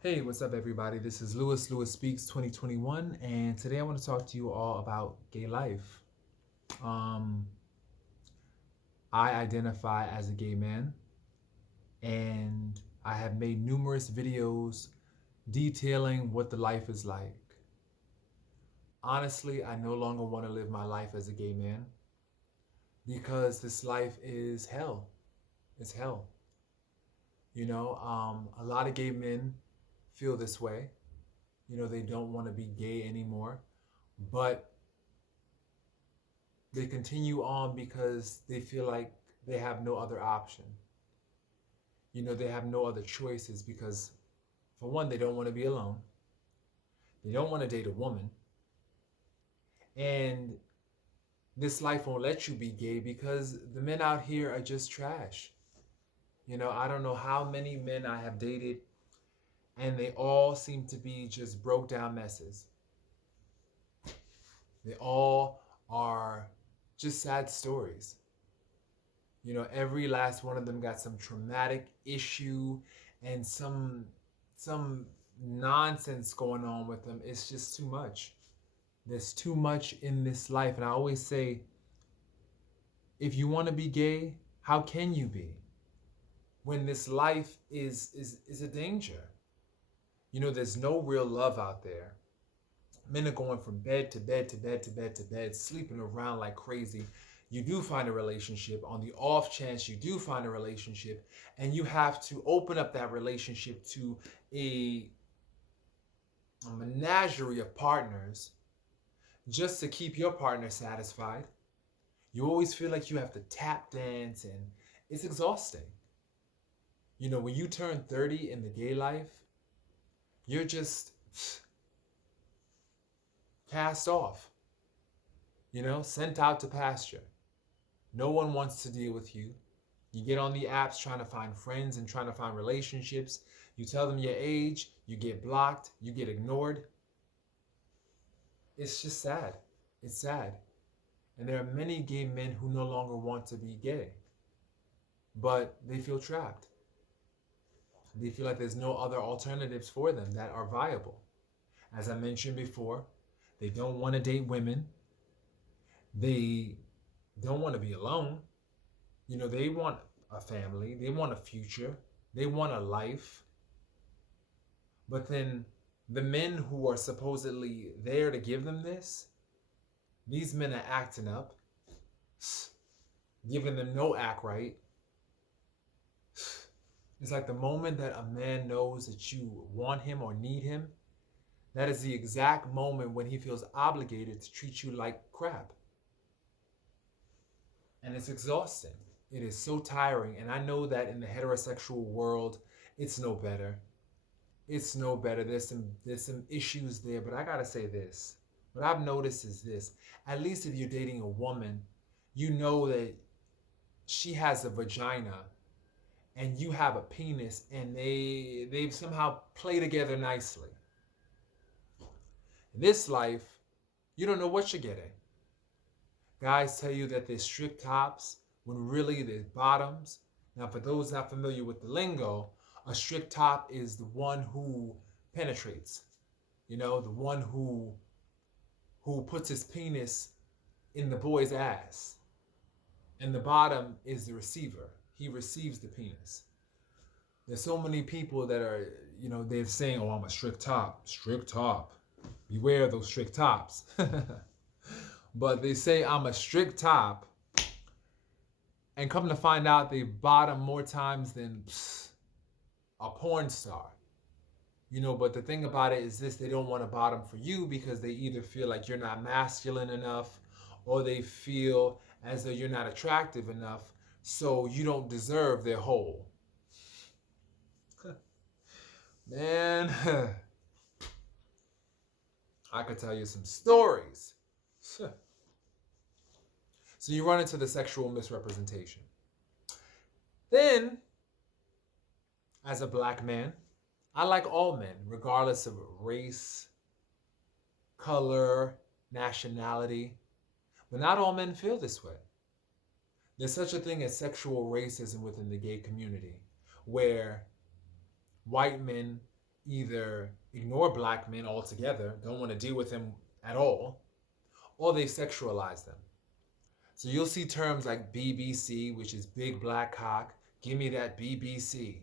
Hey, what's up, everybody? This is Lewis Speaks 2021, and today I want to talk to you all about gay life. Um, I identify as a gay man, and I have made numerous videos detailing what the life is like. Honestly, I no longer want to live my life as a gay man because this life is hell. It's hell. A lot of gay men feel this way. They don't want to be gay anymore, but they continue on because they feel like they have no other option. They have no other choices because, for one, they don't want to be alone. They don't want to date a woman. And this life won't let you be gay because the men out here are just trash. I don't know how many men I have dated, and they all seem to be just broke down messes. They all are just sad stories. Every last one of them got some traumatic issue and some nonsense going on with them. It's just too much. There's too much in this life. And I always say, if you want to be gay, how can you be? When this life is a danger. There's no real love out there. Men are going from bed to bed to bed to bed to bed, sleeping around like crazy. You do find a relationship. On the off chance you do find a relationship, and you have to open up that relationship to a, a menagerie of partners just to keep your partner satisfied. You always feel like you have to tap dance, and it's exhausting. When you turn 30 in the gay life, you're just cast off, sent out to pasture. No one wants to deal with you. You get on the apps trying to find friends and trying to find relationships. You tell them your age, you get blocked, you get ignored. It's just sad. It's sad. And there are many gay men who no longer want to be gay, but they feel trapped. They feel like there's no other alternatives for them that are viable. As I mentioned before, they don't want to date women. They don't want to be alone. They want a family, they want a future, they want a life. But then the men who are supposedly there to give them this, these men are acting up, giving them no act right. It's like the moment that a man knows that you want him or need him, that is the exact moment when he feels obligated to treat you like crap. And it's exhausting. It is so tiring. And I know that in the heterosexual world, it's no better. It's no better. There's some issues there, but I gotta say this. What I've noticed is this. At least if you're dating a woman, you know that she has a vagina and you have a penis, and they've somehow play together nicely. In this life, you don't know what you're getting. Guys tell you that they're strict tops when really they're bottoms. Now, for those not familiar with the lingo, a strict top is the one who penetrates. The one who puts his penis in the boy's ass. And the bottom is the receiver. He receives the penis. There's so many people that are, they're saying, oh, I'm a strict top. Strict top. Beware of those strict tops. But they say I'm a strict top, and come to find out they bottom more times than a porn star. But the thing about it is this: they don't want to bottom for you because they either feel like you're not masculine enough, or they feel as though you're not attractive enough, so you don't deserve their hole. Man, I could tell you some stories. So you run into the sexual misrepresentation. Then, as a black man, I like all men, regardless of race, color, nationality. But not all men feel this way. There's such a thing as sexual racism within the gay community, where white men either ignore black men altogether, don't want to deal with them at all, or they sexualize them. So you'll see terms like BBC, which is big black cock. Give me that BBC.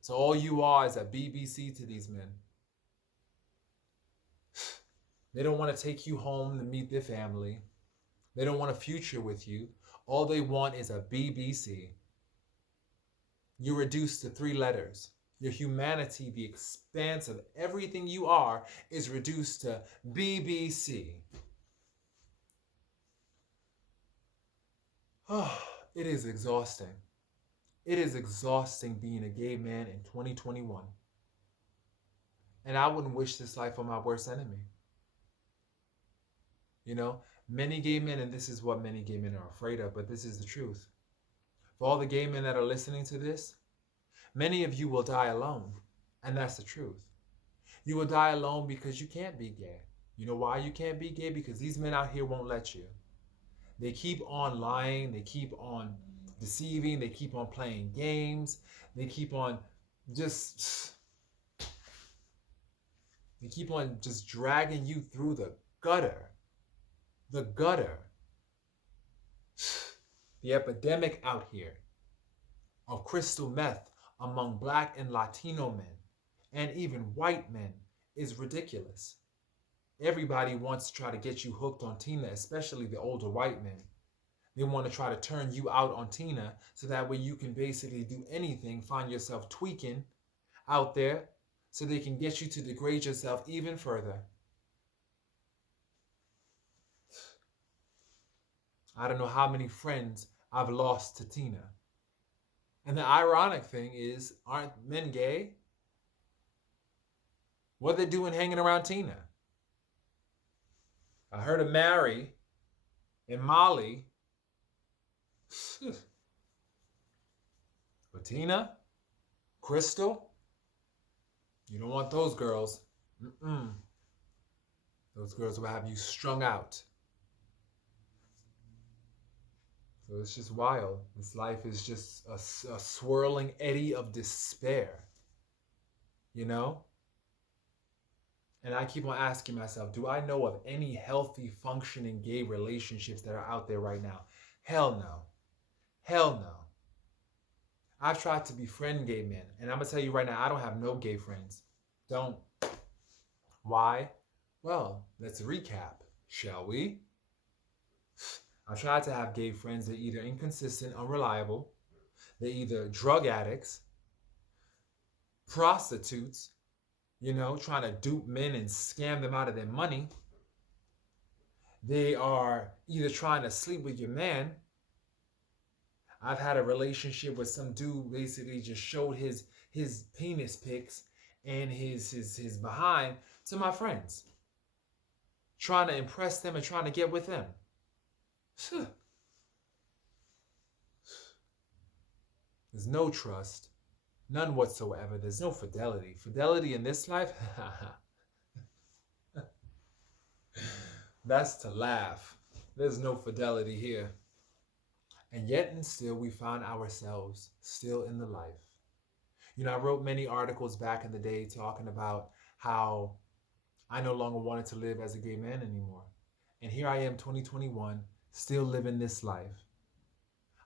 So all you are is a BBC to these men. They don't want to take you home to meet their family. They don't want a future with you. All they want is a BBC. You're reduced to 3 letters. Your humanity, the expanse of everything you are, is reduced to BBC. Oh, it is exhausting. It is exhausting being a gay man in 2021. And I wouldn't wish this life on my worst enemy. You know, many gay men, and this is what many gay men are afraid of, but this is the truth. For all the gay men that are listening to this, many of you will die alone. And that's the truth. You will die alone because you can't be gay. You know why you can't be gay? Because these men out here won't let you. They keep on lying. They keep on deceiving. They keep on playing games. They keep on just dragging you through the gutter. The gutter. The epidemic out here of crystal meth among black and Latino men and even white men is ridiculous. Everybody wants to try to get you hooked on Tina, especially the older white men. They want to try to turn you out on Tina so that way you can basically do anything, find yourself tweaking out there so they can get you to degrade yourself even further. I don't know how many friends I've lost to Tina. And the ironic thing is, aren't men gay? What are they doing hanging around Tina? I heard of Mary and Molly. But Tina, Crystal, you don't want those girls. Those girls will have you strung out. So it's just wild. This life is just a swirling eddy of despair. You know? And I keep on asking myself, do I know of any healthy, functioning gay relationships that are out there right now? Hell no. Hell no. I've tried to befriend gay men. And I'm going to tell you right now, I don't have no gay friends. Don't. Why? Well, let's recap, shall we? I tried to have gay friends. They're either inconsistent, unreliable. They're either drug addicts, prostitutes, you know, trying to dupe men and scam them out of their money. They are either trying to sleep with your man. I've had a relationship with some dude basically just showed his penis pics and his behind to my friends, trying to impress them and trying to get with them. There's no trust, none whatsoever. There's no fidelity. Fidelity in this life, that's to laugh. There's no fidelity here. And yet and still we find ourselves still in the life. You know, I wrote many articles back in the day talking about how I no longer wanted to live as a gay man anymore. And here I am, 2021, still living this life.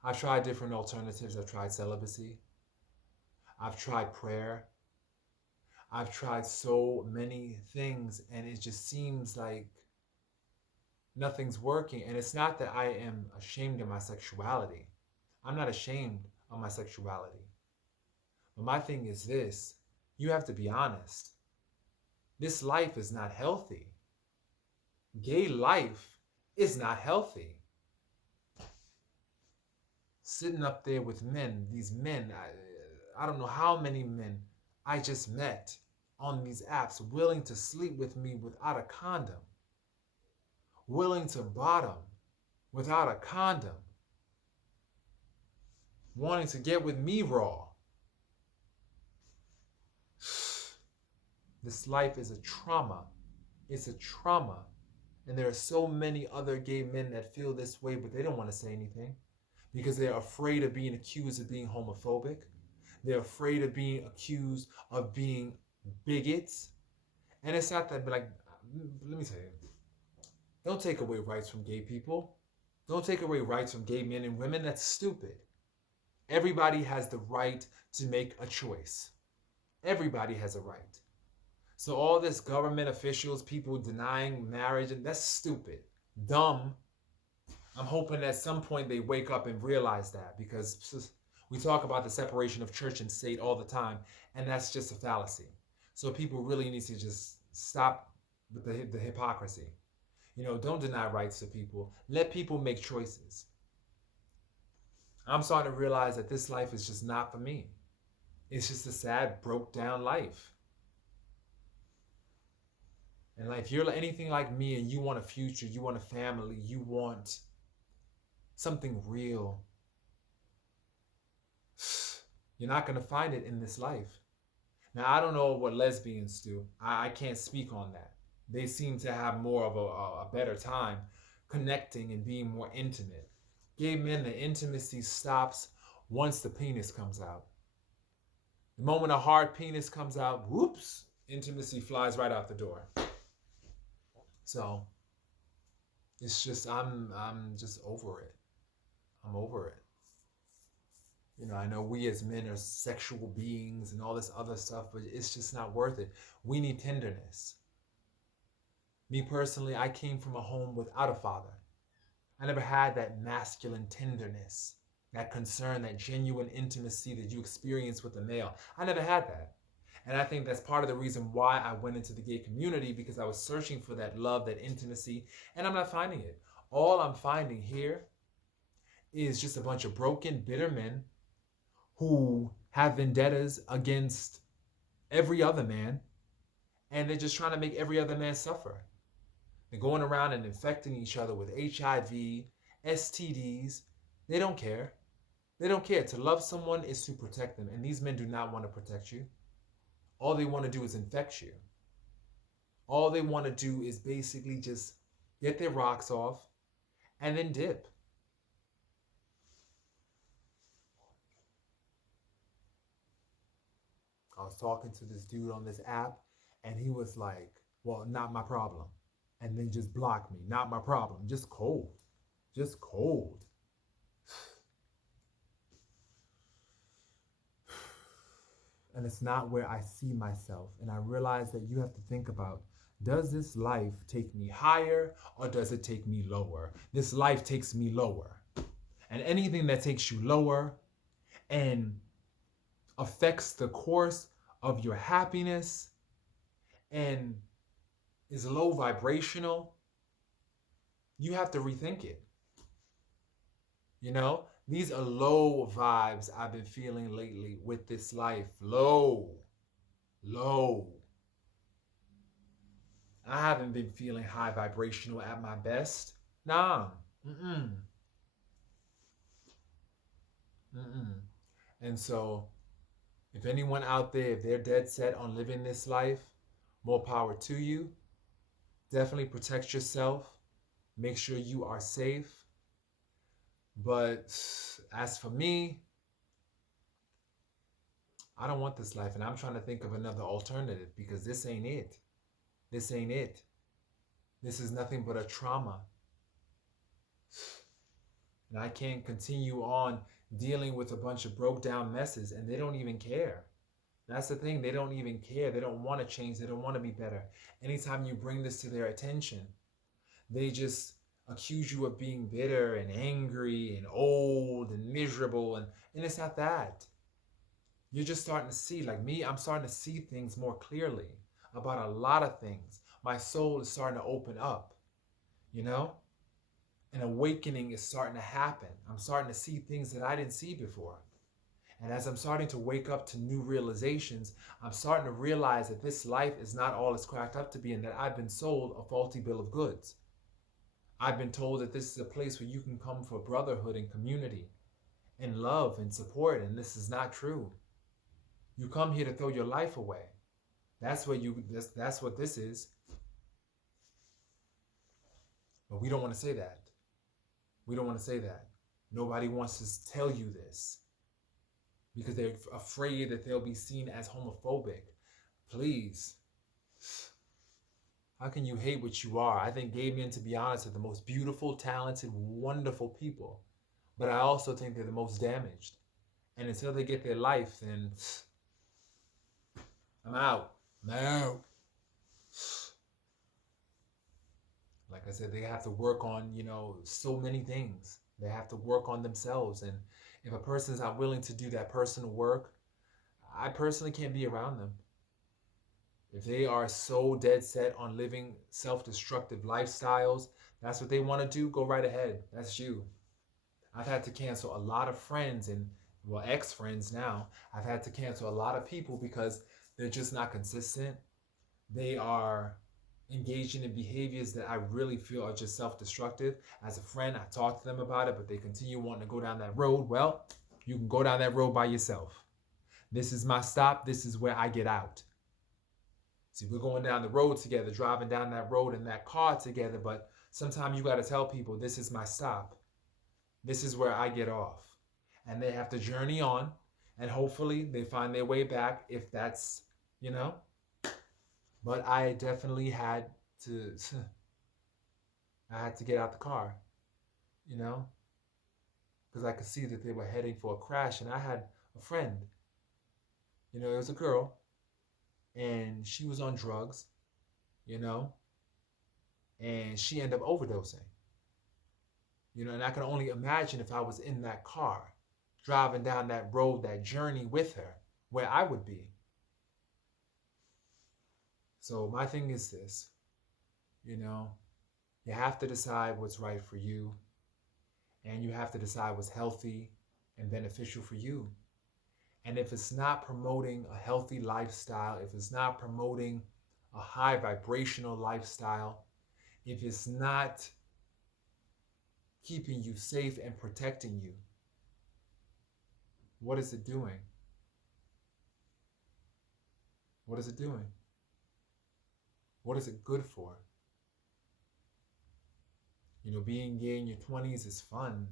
I've tried different alternatives. I've tried celibacy. I've tried prayer. I've tried so many things, and it just seems like nothing's working. And it's not that I am ashamed of my sexuality. I'm not ashamed of my sexuality. But my thing is this: you have to be honest. This life is not healthy. Gay life is not healthy. Sitting up there with men, these men, I don't know how many men I just met on these apps willing to sleep with me without a condom, willing to bottom without a condom, wanting to get with me raw. This life is a trauma. It's a trauma. And there are so many other gay men that feel this way, but they don't want to say anything because they're afraid of being accused of being homophobic. They're afraid of being accused of being bigots. And it's not that, but like, let me tell you, don't take away rights from gay people. Don't take away rights from gay men and women. That's stupid. Everybody has the right to make a choice. Everybody has a right. So all this government officials, people denying marriage, and that's stupid, dumb. I'm hoping at some point they wake up and realize that, because we talk about the separation of church and state all the time, and that's just a fallacy. So people really need to just stop with the hypocrisy. Don't deny rights to people. Let people make choices. I'm starting to realize that this life is just not for me. It's just a sad, broke down life. And like, if you're anything like me and you want a future, you want a family, you want something real, you're not going to find it in this life. Now, I don't know what lesbians do. I can't speak on that. They seem to have more of a better time connecting and being more intimate. Gay men, the intimacy stops once the penis comes out. The moment a hard penis comes out, whoops, intimacy flies right out the door. So it's just, I'm just over it. I'm over it. I know we as men are sexual beings and all this other stuff, but it's just not worth it. We need tenderness. Me personally, I came from a home without a father. I never had that masculine tenderness, that concern, that genuine intimacy that you experience with a male. I never had that. And I think that's part of the reason why I went into the gay community, because I was searching for that love, that intimacy, and I'm not finding it. All I'm finding here is just a bunch of broken, bitter men who have vendettas against every other man, and they're just trying to make every other man suffer. They're going around and infecting each other with HIV, STDs. They don't care. They don't care. To love someone is to protect them, and these men do not want to protect you. All they want to do is infect you. All they want to do is basically just get their rocks off and then dip. I was talking to this dude on this app, and he was like, well, not my problem. And then just blocked me. Not my problem. Just cold. Just cold. And it's not where I see myself. And I realize that you have to think about, does this life take me higher or does it take me lower? This life takes me lower. And anything that takes you lower and affects the course of your happiness and is low vibrational, you have to rethink it. These are low vibes I've been feeling lately with this life. Low. I haven't been feeling high vibrational at my best. Nah. Mm-mm. And so, if anyone out there, if they're dead set on living this life, more power to you. Definitely protect yourself. Make sure you are safe. But as for me, I don't want this life, and I'm trying to think of another alternative, because this ain't it. This ain't it. This is nothing but a trauma. And I can't continue on dealing with a bunch of broke down messes, and they don't even care. That's the thing. They don't even care. They don't want to change. They don't want to be better. Anytime you bring this to their attention, they just accuse you of being bitter and angry and old and miserable. And it's not that. You're just starting to see, like me, I'm starting to see things more clearly about a lot of things. My soul is starting to open up, An awakening is starting to happen. I'm starting to see things that I didn't see before. And as I'm starting to wake up to new realizations, I'm starting to realize that this life is not all it's cracked up to be, and that I've been sold a faulty bill of goods. I've been told that this is a place where you can come for brotherhood and community and love and support, and this is not true. You come here to throw your life away. That's what this is. But we don't want to say that. We don't want to say that. Nobody wants to tell you this, because they're afraid that they'll be seen as homophobic. Please. How can you hate what you are? I think gay men, to be honest, are the most beautiful, talented, wonderful people. But I also think they're the most damaged. And until they get their life, then I'm out. I'm out. Like I said, they have to work on, so many things. They have to work on themselves. And if a person's not willing to do that personal work, I personally can't be around them. If they are so dead set on living self-destructive lifestyles, that's what they want to do, go right ahead. That's you. I've had to cancel a lot of friends and, well, ex-friends now. I've had to cancel a lot of people because they're just not consistent. They are engaging in behaviors that I really feel are just self-destructive. As a friend, I talk to them about it, but they continue wanting to go down that road. Well, you can go down that road by yourself. This is my stop. This is where I get out. See, we're going down the road together, driving down that road in that car together, but sometimes you got to tell people, this is my stop. This is where I get off. And they have to journey on, and hopefully they find their way back if that's, But I definitely had to, get out the car, because I could see that they were heading for a crash. And I had a friend, it was a girl, and she was on drugs, and she ended up overdosing. And I can only imagine if I was in that car, driving down that road, that journey with her, where I would be. So my thing is this, you have to decide what's right for you, and you have to decide what's healthy and beneficial for you. And if it's not promoting a healthy lifestyle, if it's not promoting a high vibrational lifestyle, if it's not keeping you safe and protecting you, what is it doing? What is it doing? What is it good for? Being gay in your 20s is fun.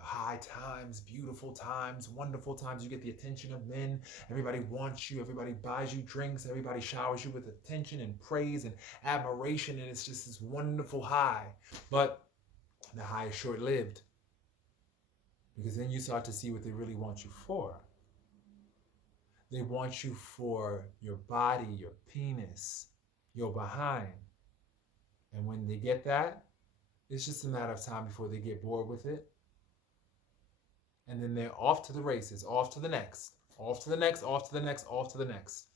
High times, beautiful times, wonderful times. You get the attention of men. Everybody wants you. Everybody buys you drinks. Everybody showers you with attention and praise and admiration. And it's just this wonderful high. But the high is short-lived. Because then you start to see what they really want you for. They want you for your body, your penis, your behind. And when they get that, it's just a matter of time before they get bored with it. And then they're off to the races, off to the next, off to the next, off to the next, off to the next.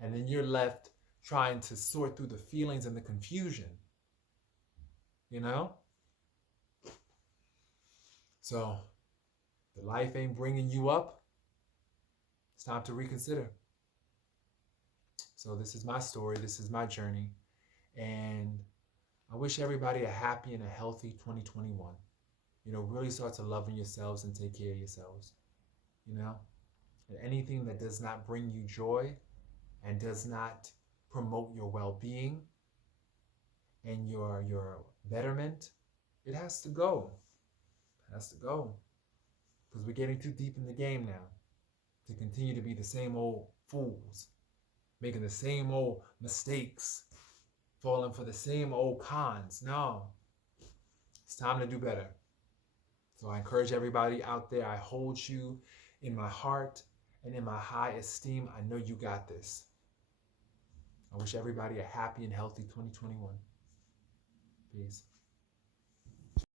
And then you're left trying to sort through the feelings and the confusion. So, the life ain't bringing you up. It's time to reconsider. So this is my story. This is my journey. And I wish everybody a happy and a healthy 2021. Really start to love yourselves and take care of yourselves. And anything that does not bring you joy and does not promote your well-being and your betterment, it has to go. It has to go. Because we're getting too deep in the game now to continue to be the same old fools, making the same old mistakes, falling for the same old cons. No. It's time to do better. So I encourage everybody out there, I hold you in my heart and in my high esteem. I know you got this. I wish everybody a happy and healthy 2021. Peace.